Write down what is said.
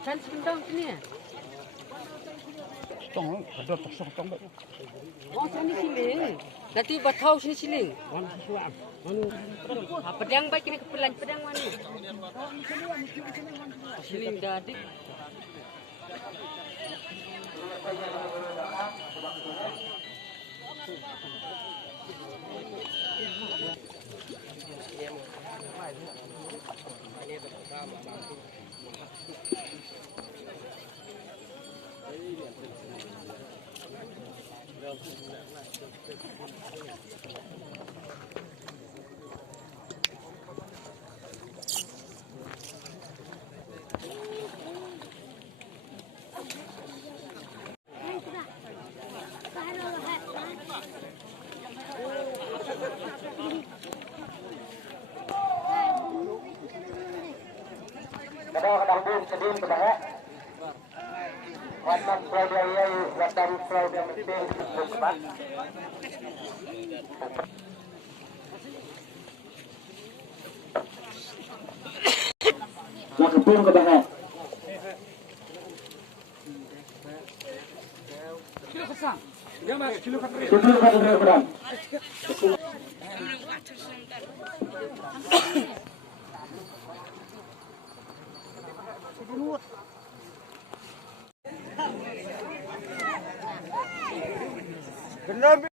Kan sendang sini. Tong, ada tong. Oh, sini siling. Nanti batau sini siling. Pedang baik ini kepelan pedang mana? Siling dah adik. Kadang-kadang pun sedih pedang. Watan Claudia, Watan Claudia mesti bersebat. Lakupun ke bawah. Kilo kesang. Dia mas, kilo katri. Kilo katri pedang. Kenapa?